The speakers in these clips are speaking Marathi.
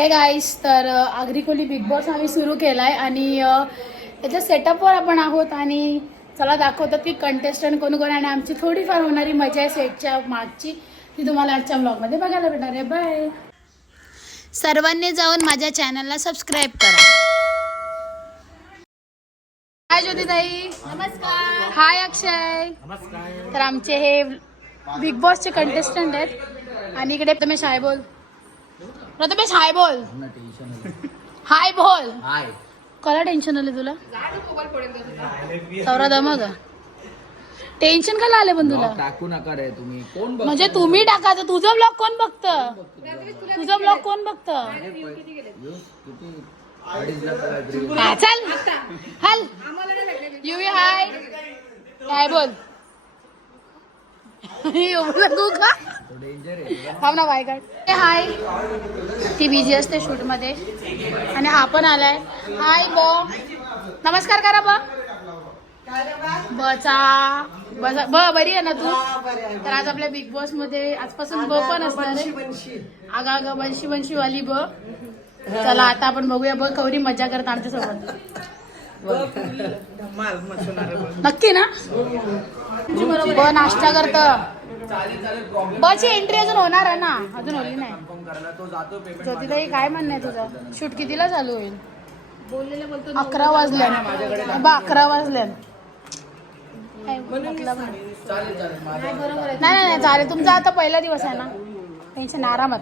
हे गाईस तर अ, आगरी कोली बिग बॉस आम्ही सुरू केलाय आणि अ, त्याच्या सेटअपवर आपण आहोत आणि चला दाखवतात की कंटेस्टंट कोण कोण आहे आणि आमची थोडीफार होणारी मजा आहे सेटच्या मागची. ती तुम्हाला आजच्या ब्लॉगमध्ये बघायला भेटणार आहे. बाय सर्वांनी जाऊन माझ्या चॅनलला सबस्क्राईब करा. हाय ज्योतिताई. नमस्कार. हाय अक्षय. तर आमचे हे बिग बॉसचे कंटेस्टंट आहेत. आणि इकडे प्रथमेश हाय बोल. प्रथमेश हाय बोल. हाय बोल. हाय. कला टेन्शन आले तुला? सौरा दमा का टेन्शन का आले पण तुला? टाकू नका रे तुम्ही. कोण बघ म्हणजे तुम्ही टाकायचं तुझं ब्लॉग कोण बघतं? तुझं ब्लॉग कोण बघतं? किती अडीच लाख काहीतरी. हा, चल. हल. युवी हाय. काय बोल. का तो आहे थांब ना बाय काढ हाय ती बिझी असते शूटमध्ये. आणि हा पण आलाय. हाय ब नमस्कार करा ब बचा बसा. ब बरी आहे ना तू? तर आज आपल्या बिग बॉसमध्ये आजपासून ब पण असणार आगा आगा बनशी बनशी वाली ब चला आता आपण बघूया ब कवरी मजा करत आमच्यासोबत. नक्की ना? ब नाश्ता करत. बची एंट्री अजून होणार आहे ना? अजून होली नाही. तो जातो पेमेंट ज्योतिताई काय म्हणणं आहे तुझं? शूट कितीला चालू होईल? अकरा वाजल्या बा अकरा वाजल्या नाही. चालेल चालेल माझ्या नाही नाही नाही चालेल. तुमचा आता पहिला दिवस आहे ना? टेन्शन आरामात.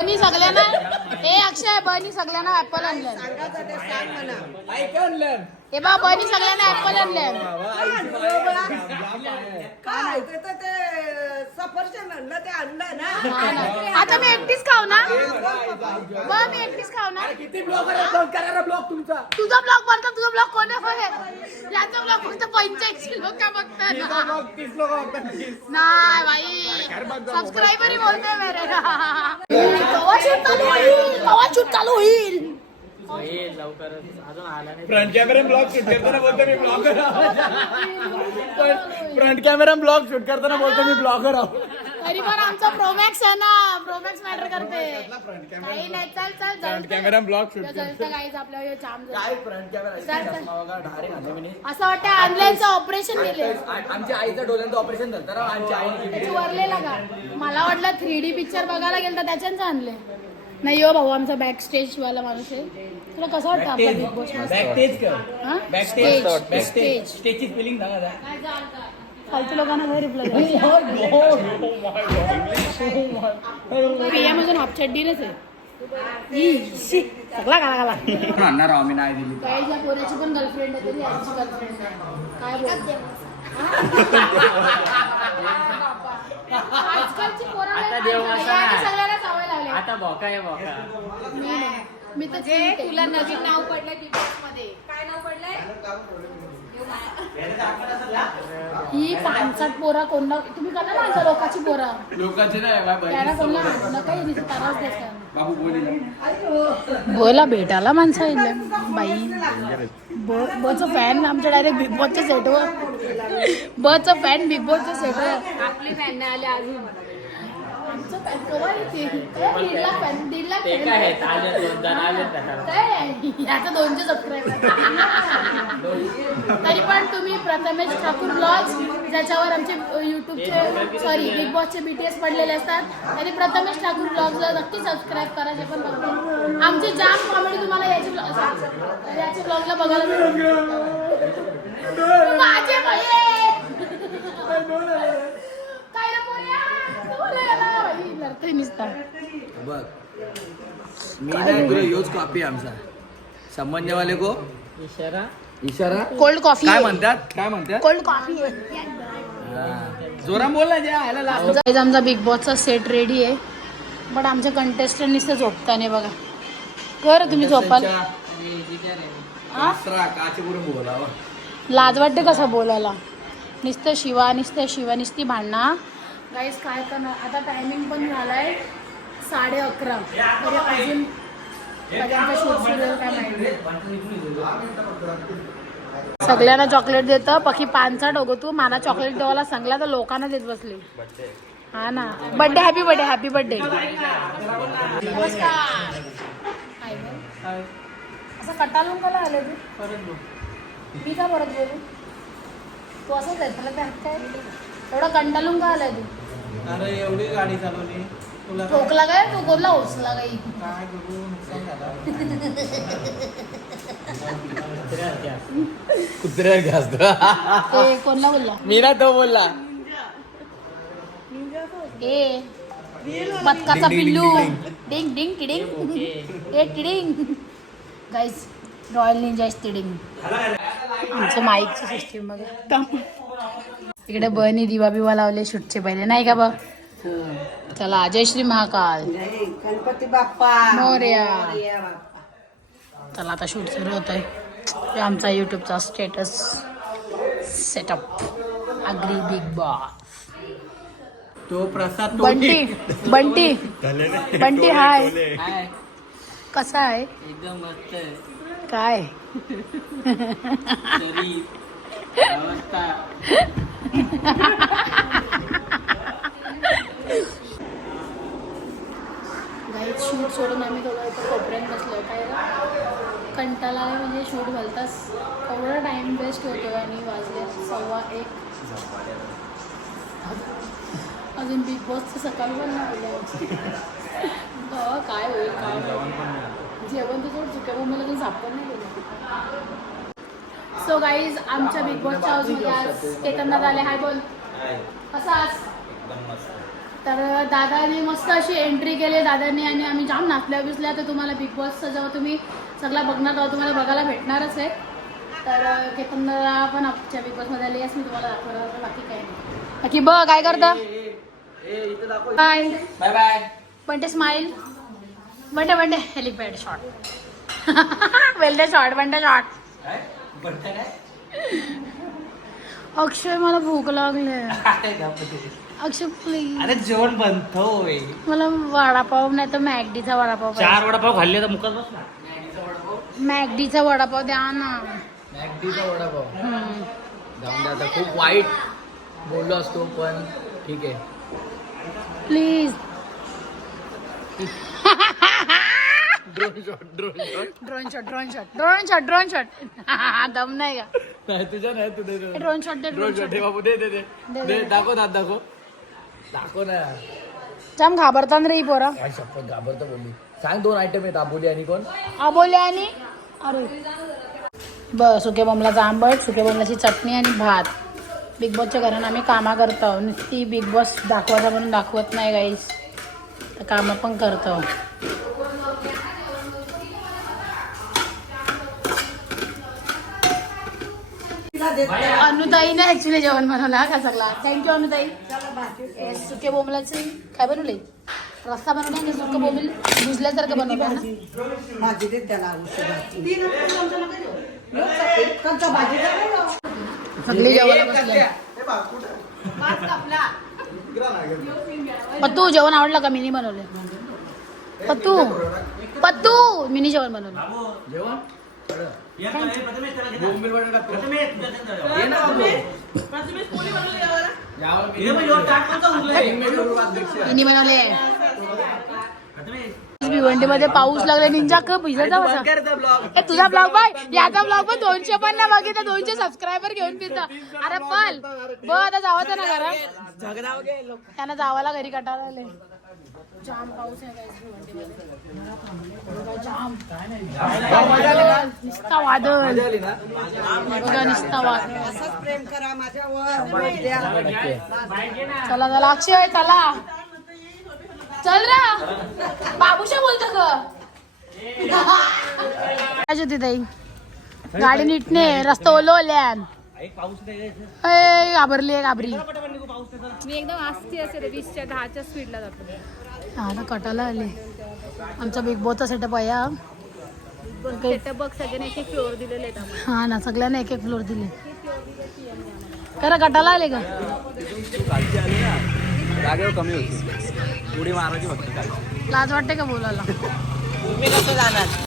बनी सगळ्यांना ए अक्षय बनी सगळ्यांना ऍपल आणलं हे बा बनी सगळ्यांना ऍपल आणलं काय ते तर ते सफरचंद आणलं ते आणलं ना. आता मी एकटीच खाऊ ना? बा मी एकटीच खाऊ ना? किती ब्लॉगर आहे? करा ब्लॉग तुमचा. तुझा ब्लॉग बनता तुझा ब्लॉग कोण आहे? याचा ब्लॉग फक्त पंच्याऐंशी लोक बघतात. तीस लोक नाही बाई. सबस्क्रायबरही बोलतोय मेरे. कवा शूट चालू होईल? कवा शूट चालू होईल? फ्रंट कॅमेरा ब्लॉग शूट करताना बोलतो मी blogger front camera blog shoot करताना बोलतो मी ब्लॉगर आहो. तरी पण आमचा प्रोमॅक्स आहे ना. प्रोमॅक्स मॅटर करते. काही नाही. चल चल फ्रंट कॅमेरा ब्लॉग शूट जलता काहीच आपल्या ह्यो जाम झाला. काय फ्रंट कॅमेरा चल, चल. डायरेक्ट आणले म्हणे असं वाटतं ऑनलाईनचं ऑपरेशन केले आमच्या आईचं डोळ्यांचं ऑपरेशन झालं तर आमच्या आईने वरलेला का? मला वाटलं थ्री डी पिक्चर बघायला गेलं तर त्याच्याच आणले. नाही हो भाऊ आमचा बॅक स्टेज वाला माणूस आहे. तुला कसं वाटतं आपला बिग बॉस बॅक कर. हा? बॅक स्टेज बॅक स्टेज स्टेजची फिलिंग सांगा फालतू लोकांना घरी रिप्लाय पीएम अजून हाफ चड्डीनच आहे ई, शी, सगळा गाला गाला आणणार आहो मी नाही दिली. काही ज्या पोऱ्याची पण गर्लफ्रेंड आहे तरी यांची गर्लफ्रेंड आहे. काय बोलते आजकालची पोरं लय पाहिजे. याने सगळ्याला सवय लागली. आता बोका आहे बोका. मी नाही. मी तर तुला नवीन नाव पडलंय बिग बॉसमध्ये काय नाव पडलंय? ही पोरा कोणला तुम्ही करा ना लोकांची पोरा लोकांचे नाही त्याला कोणला हाणणं काही नाही त्रास देतात. बाबू बोली. बोला भेटायला माणसं येईल बाई. ब बचं फॅन आमच्या डायरेक्ट बिग बॉसच्या सेटवर बचं फॅन बिग बॉसच्या सेटवर आपली फॅन नाही आले अजून. आमचं फॅन केव्हा येते? काय दीड लाख फॅन दीड लाख ते fan काय आहे. आहेत आले दोन जण आले त्याला काय याचं दोनशे सबस्क्राईबर तरी पण तुम्ही प्रथमेश ठाकूर ब्लॉग्स ज्याच्यावर आमचे युट्यूबचे सॉरी बिग बॉसचे बीटीएस पडलेले असतात. तरी प्रथमेश ठाकूर ब्लॉगला नक्की सबस्क्राईब करा जे पण बघतो आमची जाम कॉमेडी तुम्हाला याची vlog- याच्या ब्लॉगला बघायला माझे. बघ मी नाही तुला योच कॉपी आमचा. संबंधवाले को? इशारा? इशारा? Cold coffee. काय म्हणतात? काय म्हणतात? Cold coffee. जोरा बोल ना जे आयला लास्ट गाईज आमचा बिग बॉसचा सेट रेडी आहे. बट आमच्या कंटेस्टंट नुसतं झोपता नाही बघा. कर तुम्ही झोपाल. लाज वाटते कसं बोलायला. नुसतं शिवा नुसतं शिवा नुसती भांडणा. गाईज काय करणार? आता टायमिंग पण झालाय साडे अकरा. अजून सगळ्यांचा शूट सुरू आहे काय माहिती सगळ्यांना चॉकलेट देतं. पकी पानचा डोगो तू. मला चॉकलेट देवाला सांगला तर लोकांना देत बसले. हा ना. Birthday happy birthday happy birthday नमस्कार. असं कटालून का आले तू. मी का परत बोलू? तू असंच आहे तुला काय? एवढा कंटाळून का आलाय तू? अरे एवढी गाडी चालवली. तुला काय ठोकला काय? तू कोणला ओसला काही. काय करू? नुकसान झालं. ते कोणला बोलला? मी ना तो बोलला. ए बदकाचा डिंग, डिंग, पिल्लू. डिंग, डिंग. डिंग टिडिंग. ओके. ए टिडिंग. गाईज रॉयल निंजा टिडिंग. आमचं माईकची सिस्टीम बघा. इकडे बनी दिवा बिवा लावले शूटचे पहिले. नाही का बघ चला जय श्री महाकाल. गणपती बाप्पा. मोरया. चला आता शूट सुरू होत आहे आमचा युट्यूबचा status setup Agri Bigg Boss तो प्रसाद बंटी बंटी. बंटी हाय. हाय. कसा आहे? एकदम मस्त आहे. काय? अवस्था गाईत शूट सोडून आम्ही थोडं कोपऱ्यात बसलो काय कंटाळा म्हणजे शूट घालताच. एवढा टाईम वेस्ट होतो आणि वाजले सव्वा एक. अजून बिग बॉसचं सकाळी पण तेव्हा काय होईल काय जेवण तर सोड चुक्या मला अजून सापड नाही गेलं. सो गाईज आमच्या बिग बॉसच्या हाऊसमध्ये आज केतनदादा आले हाय बोल. कसा आज तर दादाने मस्त अशी एंट्री केली दादाने आणि आम्ही जाम नाचल्या बिसल्या तर तुम्हाला बिग बॉसचा जेव्हा तुम्ही सगळा बघणार तेव्हा तुम्हाला बघायला भेटणारच आहे. तर केतन दादा पण आमच्या बिग बॉसमध्ये आली मी तुम्हाला दाखवणार बाकी काही नाही. बाकी बघ काय करता? बाय बाय बाय बंटे स्माइल बंटे बंटे. हेलिपॅड शॉट वेल्डे शॉट बंटे शॉट अक्षय मला भूक लागले अक्षय प्लीज अरे जेवण बनतोय मला वडापाव नाही तर मॅगडीचा वडापाव पाहिजे. चार वडापाव खाल्ले तर मुखात बस ना मॅगडीचा वडापाव द्या ना. मॅगडीचा वडापाव? हम्म. जाऊन दे आता. खूप वाईट बोललो असतो पण ठीक आहे. Please drone shot drone shot drone shot drone shot drone shot drone shot दम नाही का? नाही तुझ्या नाही तू दे ड्रोन शॉट दे ड्रोन ड्रोन शॉट शॉट हे बाबू दे दे दे. दे, दे. दे. दाखव दात दाखव. दाखव ना. जाम घाबरताना रे ही पोरा. काय शपथ घाबरतो बोलली. सांग दोन आयटम आहेत आबोली आणि कोण? आबोले आणि अरे. ब सुके बोंबलाचा आंबट सुके बोंबलाची चटणी आणि भात. बिग बॉसच्या घरानं आम्ही कामा करतो. नुसती बिग बॉस दाखवायचा म्हणून दाखवत नाही गाईस तर कामं पण करतो. अनुताईने ऍक्च्युली जेवण बनवलं हा का सगळा? थँक्यू अनुताई. हे सुके बोंबलाचे काय बनवले? रस्ता बनवला आणि सुकं बोंबील भुजल्यासारखं बनवलं ना? भाजी देत त्याला भाजी. सगळी बसले पत्तू जेवण आवडलं का? मिनी बनवले. पत्तू पत्तू मिनी जेवण बनवलं. जेवण? बोंबील बटाटा टाकतो. ये ना बाबू. यावर? मी- मी करू अध्यक्ष. मिनी बनवले. भिवंडीमध्ये पाऊस लागला निंजा क भिजत तुझा ब्लॉग बाय याचा ब्लॉग पण दोनशे पण नाही बघितलं दोनशे सबस्क्रायबर घेऊन पिझ्झा अरे पल ब आता जावं ना घरा झगडा वगैरे लोक. त्यांना जावाला घरी कटायला आले जाम पाऊस आहे guys भिवंडीमध्ये. जाम निस्ता वादळ मजा आली ना बघा निस्ता वादळ असंच प्रेम करा माझ्यावर मत द्या. नक्की. चला चला अक्षय चला चल रा बाबूशा बोलतो ग काय होती ताई गाडी नीटने रस्ता ओलवल्यान ए घाबरली आहे घाबरी मी एकदम आस्ती असते वीसच्या दहाच्या स्पीडला जातो हा ना कटाला आले. आमचा बिग बॉसचा सेटअप आहे हा. सेटअप बघ सगळ्यांनी एक एक फ्लोअर दिलेले आहेत आम्हाला. हा ना सगळ्यांना एक एक फ्लोर दिले. करा कटाला आले का? जागेवर कमी होती उडी मारायची फक्त लाज वाटते का बोलायला?